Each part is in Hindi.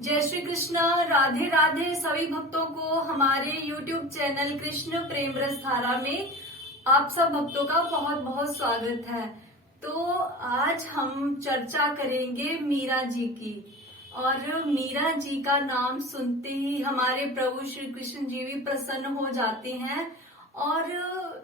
जय श्री कृष्ण। राधे राधे सभी भक्तों को हमारे YouTube चैनल कृष्ण प्रेम रस धारा में आप सब भक्तों का बहुत बहुत स्वागत है। तो आज हम चर्चा करेंगे मीरा जी की। और मीरा जी का नाम सुनते ही हमारे प्रभु श्री कृष्ण जी भी प्रसन्न हो जाते हैं। और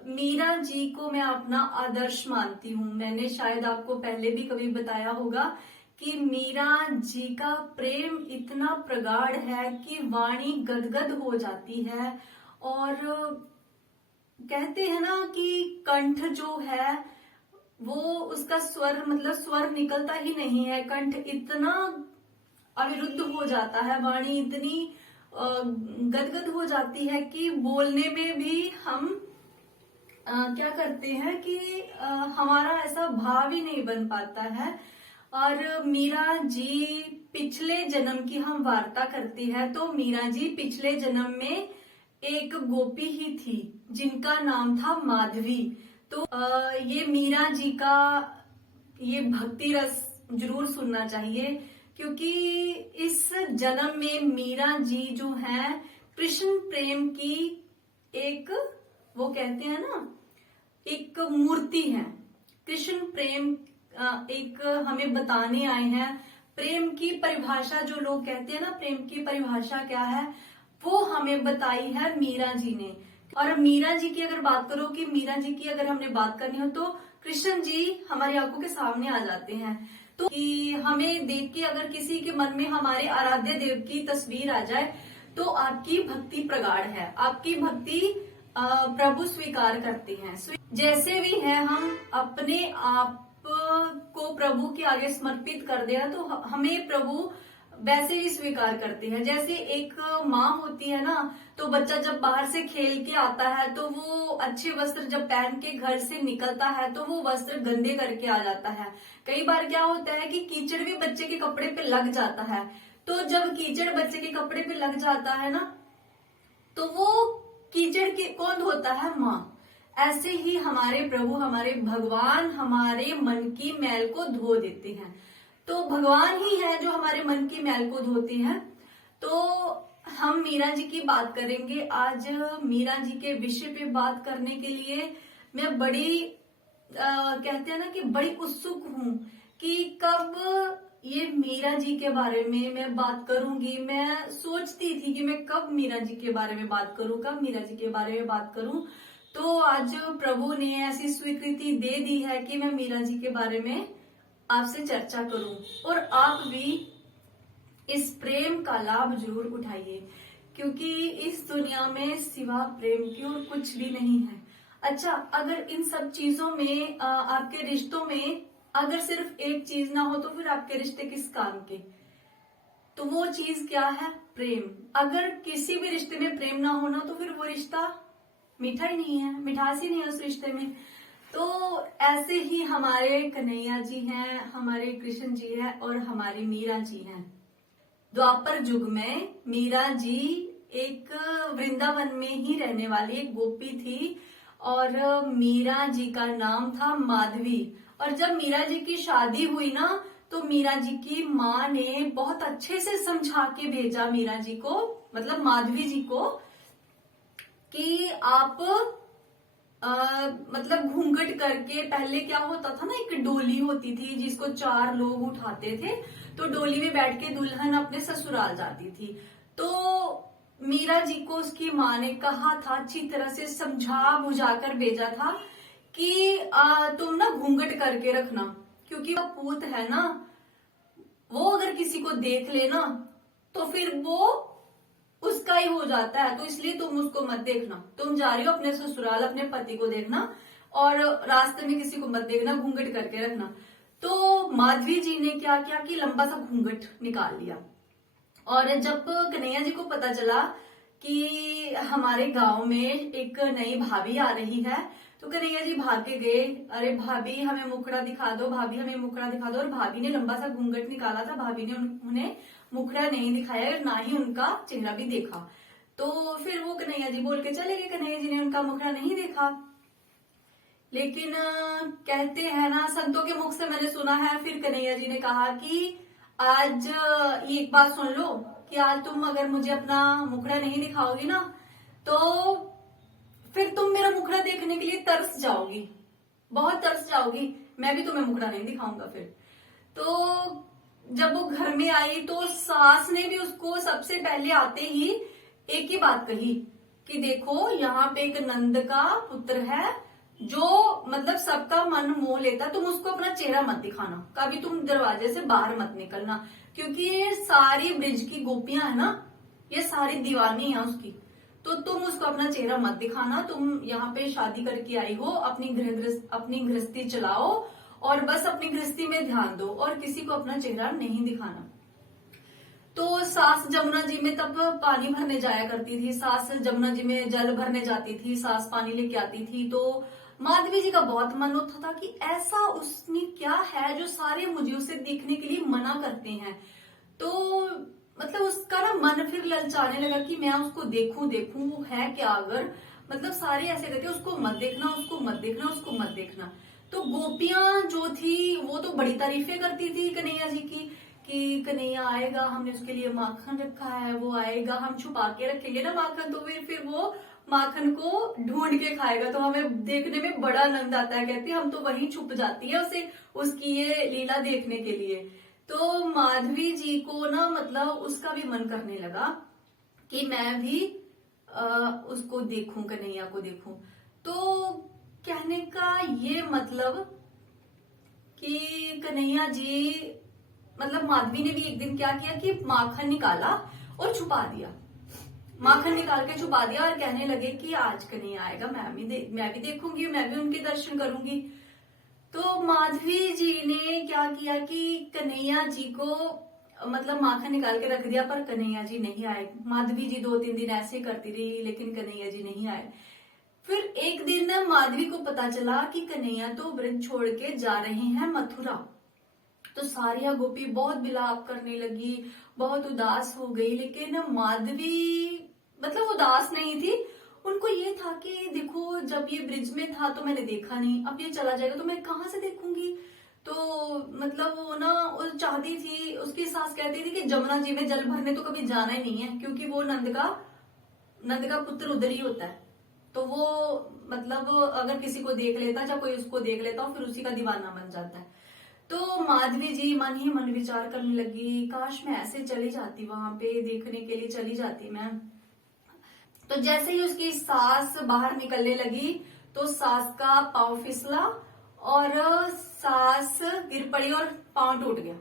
मीरा जी को मैं अपना आदर्श मानती हूँ। मैंने शायद आपको पहले भी कभी बताया होगा कि मीरा जी का प्रेम इतना प्रगाढ़ है कि वाणी गदगद हो जाती है। और कहते हैं ना कि कंठ जो है वो उसका स्वर मतलब स्वर निकलता ही नहीं है। कंठ इतना अविरुद्ध हो जाता है, वाणी इतनी गदगद हो जाती है कि बोलने में भी हम क्या करते हैं कि हमारा ऐसा भाव ही नहीं बन पाता है। और मीरा जी पिछले जन्म की हम वार्ता करते हैं तो मीरा जी पिछले जन्म में एक गोपी ही थी जिनका नाम था माधवी। तो ये मीरा जी का ये भक्ति रस जरूर सुनना चाहिए, क्योंकि इस जन्म में मीरा जी जो है कृष्ण प्रेम की एक, वो कहते हैं ना, एक मूर्ति है। कृष्ण प्रेम एक हमें बताने आए हैं। प्रेम की परिभाषा जो लोग कहते हैं ना, प्रेम की परिभाषा क्या है, वो हमें बताई है मीरा जी ने। और मीरा जी की अगर बात करो कि मीरा जी की अगर हमने बात करनी हो तो कृष्ण जी हमारी आंखों के सामने आ जाते हैं। तो कि हमें देख के अगर किसी के मन में हमारे आराध्य देव की तस्वीर आ जाए तो आपकी भक्ति प्रगाढ़ है, आपकी भक्ति प्रभु स्वीकार करते हैं। जैसे भी है हम अपने आप को प्रभु के आगे समर्पित कर देना तो हमें प्रभु वैसे ही स्वीकार करते हैं। जैसे एक माँ होती है ना, तो बच्चा जब बाहर से खेल के आता है तो वो अच्छे वस्त्र जब पहन के घर से निकलता है तो वो वस्त्र गंदे करके आ जाता है। कई बार क्या होता है कि कीचड़ भी बच्चे के कपड़े पे लग जाता है। तो जब कीचड़ बच्चे के कपड़े पे लग जाता है ना, तो वो कीचड़ के कौन धोता है? माँ। ऐसे ही हमारे प्रभु, हमारे भगवान हमारे मन की मैल को धो देते हैं। तो भगवान ही है जो हमारे मन की मैल को धोते हैं। तो हम मीरा जी की बात करेंगे आज। मीरा जी के विषय पे बात करने के लिए मैं बड़ी कहते हैं ना कि बड़ी उत्सुक हूँ कि कब ये मीरा जी के बारे में मैं बात करूंगी। मैं सोचती थी कि मैं कब मीरा जी के बारे में बात करूं, कब मीरा जी के बारे में बात करूं। तो आज प्रभु ने ऐसी स्वीकृति दे दी है कि मैं मीरा जी के बारे में आपसे चर्चा करूं। और आप भी इस प्रेम का लाभ जरूर उठाइए, क्योंकि इस दुनिया में सिवा प्रेम की और कुछ भी नहीं है। अच्छा, अगर इन सब चीजों में आपके रिश्तों में अगर सिर्फ एक चीज ना हो तो फिर आपके रिश्ते किस काम के? तो वो चीज क्या है? प्रेम। अगर किसी भी रिश्ते में प्रेम ना होना तो फिर वो रिश्ता मीठा ही नहीं है, मिठास ही नहीं है उस रिश्ते में। तो ऐसे ही हमारे कन्हैया जी हैं, हमारे कृष्ण जी हैं और हमारी मीरा जी हैं। द्वापर युग में मीरा जी एक वृंदावन में ही रहने वाली एक गोपी थी और मीरा जी का नाम था माधवी। और जब मीरा जी की शादी हुई ना, तो मीरा जी की माँ ने बहुत अच्छे से समझा के भेजा मीरा जी को, मतलब माधवी जी को, कि आप मतलब घूंघट करके, पहले क्या होता था ना, एक डोली होती थी जिसको 4 लोग उठाते थे, तो डोली में बैठ के दुल्हन अपने ससुराल जाती थी। तो मीरा जी को उसकी माँ ने कहा था, अच्छी तरह से समझा बुझाकर भेजा था कि तुम ना घूंघट करके रखना, क्योंकि वो पूत है ना, वो अगर किसी को देख लेना तो फिर वो उसका ही हो जाता है। तो इसलिए तुम उसको मत देखना, तुम जा रही हो अपने ससुराल, अपने पति को देखना और रास्ते में किसी को मत देखना, घूंघट करके रखना। तो माधवी जी ने क्या किया कि लंबा सा घूंघट निकाल लिया। और जब कन्हैया जी को पता चला कि हमारे गांव में एक नई भाभी आ रही है, तो कन्हैया जी भाग के गए, अरे भाभी हमें मुखड़ा दिखा दो, भाभी हमें मुखड़ा दिखा दो। और भाभी ने लंबा सा घूंघट निकाला था, भाभी ने उन्हें मुखड़ा नहीं दिखाया और ना ही उनका चेहरा भी देखा। तो फिर वो कन्हैया जी बोल के चले गए, कन्हैया जी ने उनका मुखड़ा नहीं देखा। लेकिन कहते हैं ना, संतों के मुख से मैंने सुना है, फिर कन्हैया जी ने कहा कि आज ये एक बात सुन लो कि आज तुम अगर मुझे अपना मुखड़ा नहीं दिखाओगी ना, तो फिर तुम मेरा मुखड़ा देखने के लिए तरस जाओगी, बहुत तरस जाओगी। मैं भी तुम्हें मुखड़ा नहीं दिखाऊंगा फिर। तो जब वो घर में आई तो सास ने भी उसको सबसे पहले आते ही एक ही बात कही कि देखो यहाँ पे एक नंद का पुत्र है जो मतलब सबका मन मोह लेता, तुम उसको अपना चेहरा मत दिखाना, कभी तुम दरवाजे से बाहर मत निकलना, क्योंकि ये सारी ब्रिज की गोपियां है ना, ये सारी दीवानी है उसकी। तो तुम उसको अपना चेहरा मत दिखाना, तुम यहाँ पे शादी करके आई हो, अपनी गृहस्थी चलाओ और बस अपनी गृहस्थी में ध्यान दो और किसी को अपना चेहरा नहीं दिखाना। तो सास जमुना जी में तब पानी भरने जाया करती थी, सास जमुना जी में जल भरने जाती थी, सास पानी लेके आती थी। तो माधवी जी का बहुत मन होता था कि ऐसा उसने क्या है जो सारे मुझे उसे देखने के लिए मना करते हैं। तो मतलब उसका ना मन फिर ललचाने लगा कि मैं उसको देखूं देखूं वो है क्या। अगर मतलब सारे ऐसे कहते उसको मत देखना, उसको मत देखना, उसको मत देखना। तो गोपियां जो थी वो तो बड़ी तारीफें करती थी कन्हैया जी की कि कन्हैया आएगा, हमने उसके लिए माखन रखा है, वो आएगा, हम छुपा के रखेंगे ना माखन, तो फिर वो माखन को ढूंढ के खाएगा, तो हमें देखने में बड़ा आनंद आता है। कहती हम तो वहीं छुप जाती है उसे उसकी ये लीला देखने के लिए। तो माधवी जी को ना मतलब उसका भी मन करने लगा कि मैं भी उसको देखूं, कन्हैया को देखूं। तो कहने का ये मतलब कि कन्हैया जी मतलब माधवी ने भी एक दिन क्या किया कि माखन निकाला और छुपा दिया, माखन निकाल के छुपा दिया और कहने लगे कि आज कन्हैया आएगा, मैं भी देखूंगी, मैं भी उनके दर्शन करूंगी। तो माधवी जी ने क्या किया कि कन्हैया जी को मतलब माखन निकाल के रख दिया, पर कन्हैया जी नहीं आए। माधवी जी 2-3 दिन ऐसे करती रही लेकिन कन्हैया जी नहीं आए। फिर एक दिन माधवी को पता चला कि कन्हैया तो ब्रज छोड़ के जा रहे हैं मथुरा। तो सारिया गोपी बहुत विलाप करने लगी, बहुत उदास हो गई, लेकिन माधवी मतलब उदास नहीं थी। उनको ये था कि देखो जब ये ब्रिज में था तो मैंने देखा नहीं, अब ये चला जाएगा तो मैं कहाँ से देखूंगी। तो मतलब वो ना वो चाहती थी, उसकी सास कहती थी कि जमुना जी में जल भरने तो कभी जाना ही नहीं है, क्योंकि वो नंद का पुत्र उधर ही होता है। तो वो मतलब अगर किसी को देख लेता या कोई उसको देख लेता फिर उसी का दीवाना बन जाता है। तो माधवी जी मन ही मन विचार करने लगी, काश मैं ऐसे चली जाती, वहां पे देखने के लिए चली जाती मैं। तो जैसे ही उसकी सास बाहर निकलने लगी तो सास का पांव फिसला और सास गिर पड़ी और पांव टूट गया।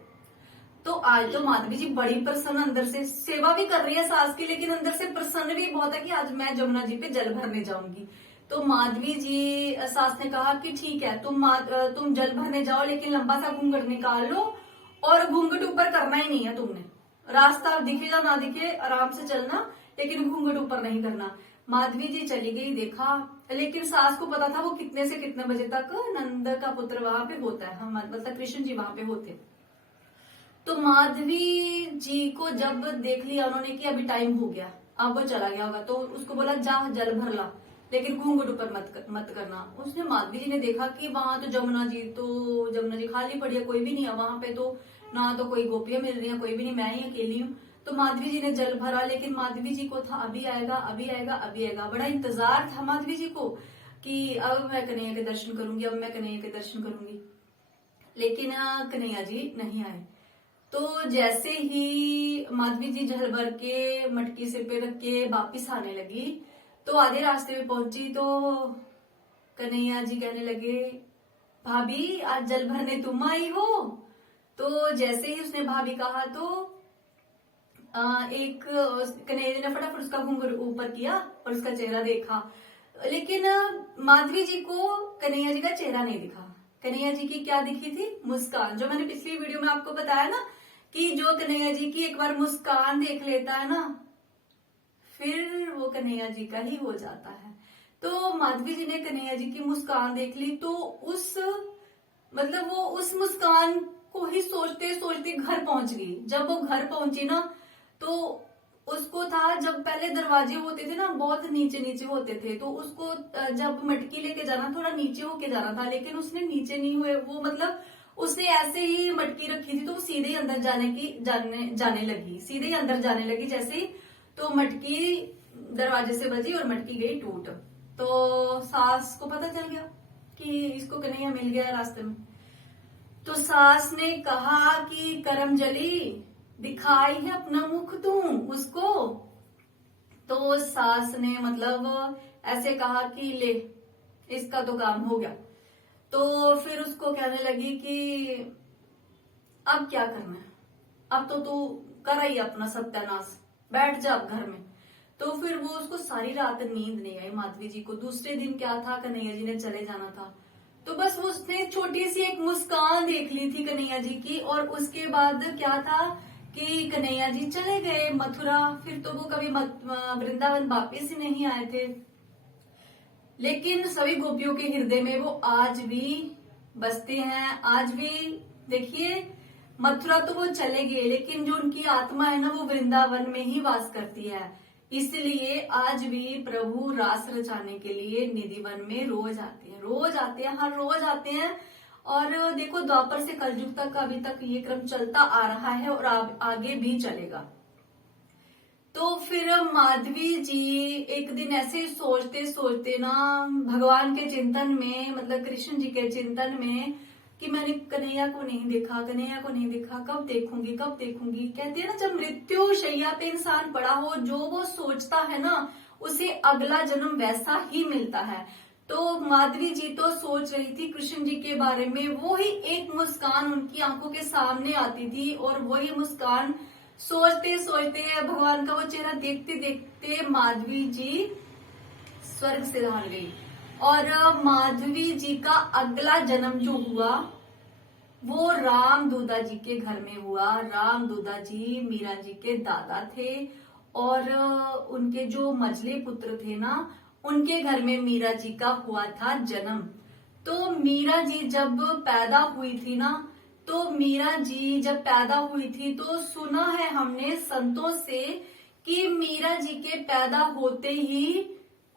तो आज तो माधवी जी बड़ी प्रसन्न, अंदर से सेवा भी कर रही है सास की, लेकिन अंदर से प्रसन्न भी बहुत है कि आज मैं जमुना जी पे जल भरने जाऊंगी। तो माधवी जी सास ने कहा कि ठीक है, तुम जल भरने जाओ, लेकिन लंबा सा घूंघट निकाल लो और घूंघट ऊपर करना ही नहीं है तुमने, रास्ता दिखे या ना दिखे आराम से चलना, लेकिन घूंघट ऊपर नहीं करना। माधवी जी चली गई, देखा, लेकिन सास को पता था वो कितने से कितने बजे तक नंद का पुत्र वहां पे होता है, हम मतलब कृष्ण जी वहां पे होते। तो माधवी जी को जब देख लिया उन्होंने कि अभी टाइम हो गया, अब वो चला गया होगा, तो उसको बोला जा जल भर ला, लेकिन घूंघट ऊपर मत करना। उसने माधवी जी ने देखा कि वहां तो जमुना जी खाली पड़ी है, कोई भी नहीं है वहां पे, तो ना तो कोई गोपियां मिल रही है, कोई भी नहीं, मैं ही अकेली हूँ। तो माधवी जी ने जल भरा, लेकिन माधवी जी को था अभी आएगा, अभी आएगा, अभी आएगा, बड़ा इंतजार था माधवी जी को कि अब मैं कन्हैया के दर्शन करूंगी, अब मैं कन्हैया के दर्शन करूंगी, लेकिन कन्हैया जी नहीं आए। तो जैसे ही माधवी जी जल भर के मटकी सिर पे रख के वापिस आने लगी, तो आधे रास्ते में पहुंची तो कन्हैया जी कहने लगे, भाभी आज जल भरने तुम आई हो। तो जैसे ही उसने भाभी कहा तो एक कन्हैया जी ने फटाफट उसका घूंघट ऊपर किया और उसका चेहरा देखा, लेकिन माधवी जी को कन्हैया जी का चेहरा नहीं दिखा। कन्हैया जी की क्या दिखी थी? मुस्कान। जो मैंने पिछली वीडियो में आपको बताया ना कि जो कन्हैया जी की एक बार मुस्कान देख लेता है ना, फिर वो कन्हैया जी का ही हो जाता है। तो माधवी जी ने कन्हैया जी की मुस्कान देख ली, तो वो उस मुस्कान को ही सोचते सोचते घर पहुंच गई। जब वो घर पहुंची ना, तो उसको था, जब पहले दरवाजे होते थे ना बहुत नीचे नीचे होते थे, तो उसको जब मटकी लेके जाना थोड़ा नीचे होके जाना था, लेकिन उसने नीचे नहीं हुए, वो मतलब उसने ऐसे ही मटकी रखी थी तो वो सीधे ही अंदर जाने लगी, सीधे ही अंदर जाने लगी जैसे ही, तो मटकी दरवाजे से बजी और मटकी गई टूट। तो सास को पता चल गया कि इसको कन्हैया मिल गया रास्ते में। तो सास ने कहा कि करमजली दिखाई है अपना मुख तू उसको। तो सास ने मतलब ऐसे कहा कि ले इसका तो काम हो गया। तो फिर उसको कहने लगी कि अब क्या करना है, अब तो तू कर ही अपना सत्यानाश, बैठ जा अब घर में। तो फिर वो उसको सारी रात नींद नहीं आई माधवी जी को। दूसरे दिन क्या था, कन्हैया जी ने चले जाना था, तो बस उसने छोटी सी एक मुस्कान देख ली थी कन्हैया जी की, और उसके बाद क्या था कि कन्हैया जी चले गए मथुरा। फिर तो वो कभी वृंदावन वापिस ही नहीं आए थे। लेकिन सभी गोपियों के हृदय में वो आज भी बसते हैं। आज भी देखिए, मथुरा तो वो चले गए लेकिन जो उनकी आत्मा है ना, वो वृंदावन में ही वास करती है। इसलिए आज भी प्रभु रास रचाने के लिए निधिवन में रोज आते हैं, रोज आते हैं, हर रोज आते हैं। और देखो, द्वापर से कलयुग तक अभी तक ये क्रम चलता आ रहा है और आगे भी चलेगा। तो फिर माधवी जी एक दिन ऐसे सोचते सोचते ना, भगवान के चिंतन में, मतलब कृष्ण जी के चिंतन में, कि मैंने कन्हैया को नहीं देखा, कन्हैया को नहीं देखा, कब देखूंगी कब देखूंगी। कहते हैं ना, जब मृत्यु शैया पे इंसान पड़ा हो, जो वो सोचता है ना, उसे अगला जन्म वैसा ही मिलता है। तो माधवी जी तो सोच रही थी कृष्ण जी के बारे में, वो ही एक मुस्कान उनकी आंखों के सामने आती थी, और वही मुस्कान सोचते सोचते भगवान का वो चेहरा देखते देखते माधवी जी स्वर्ग से धार गई। और माधवी जी का अगला जन्म जो हुआ वो राम दूधा जी के घर में हुआ। राम दूधा जी मीरा जी के दादा थे, और उनके जो मझले पुत्र थे ना, उनके घर में मीरा जी का हुआ था जन्म। तो मीरा जी जब पैदा हुई थी ना, तो मीरा जी जब पैदा हुई थी तो सुना है हमने संतों से कि मीरा जी के पैदा होते ही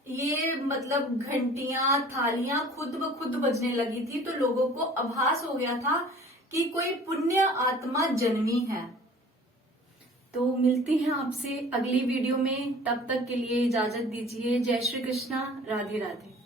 ये मतलब घंटियां थालियां खुद ब खुद बजने लगी थी। तो लोगों को आभास हो गया था कि कोई पुण्य आत्मा जन्मी है। तो मिलती हैं आपसे अगली वीडियो में, तब तक के लिए इजाजत दीजिए। जय श्री कृष्णा, राधे राधे।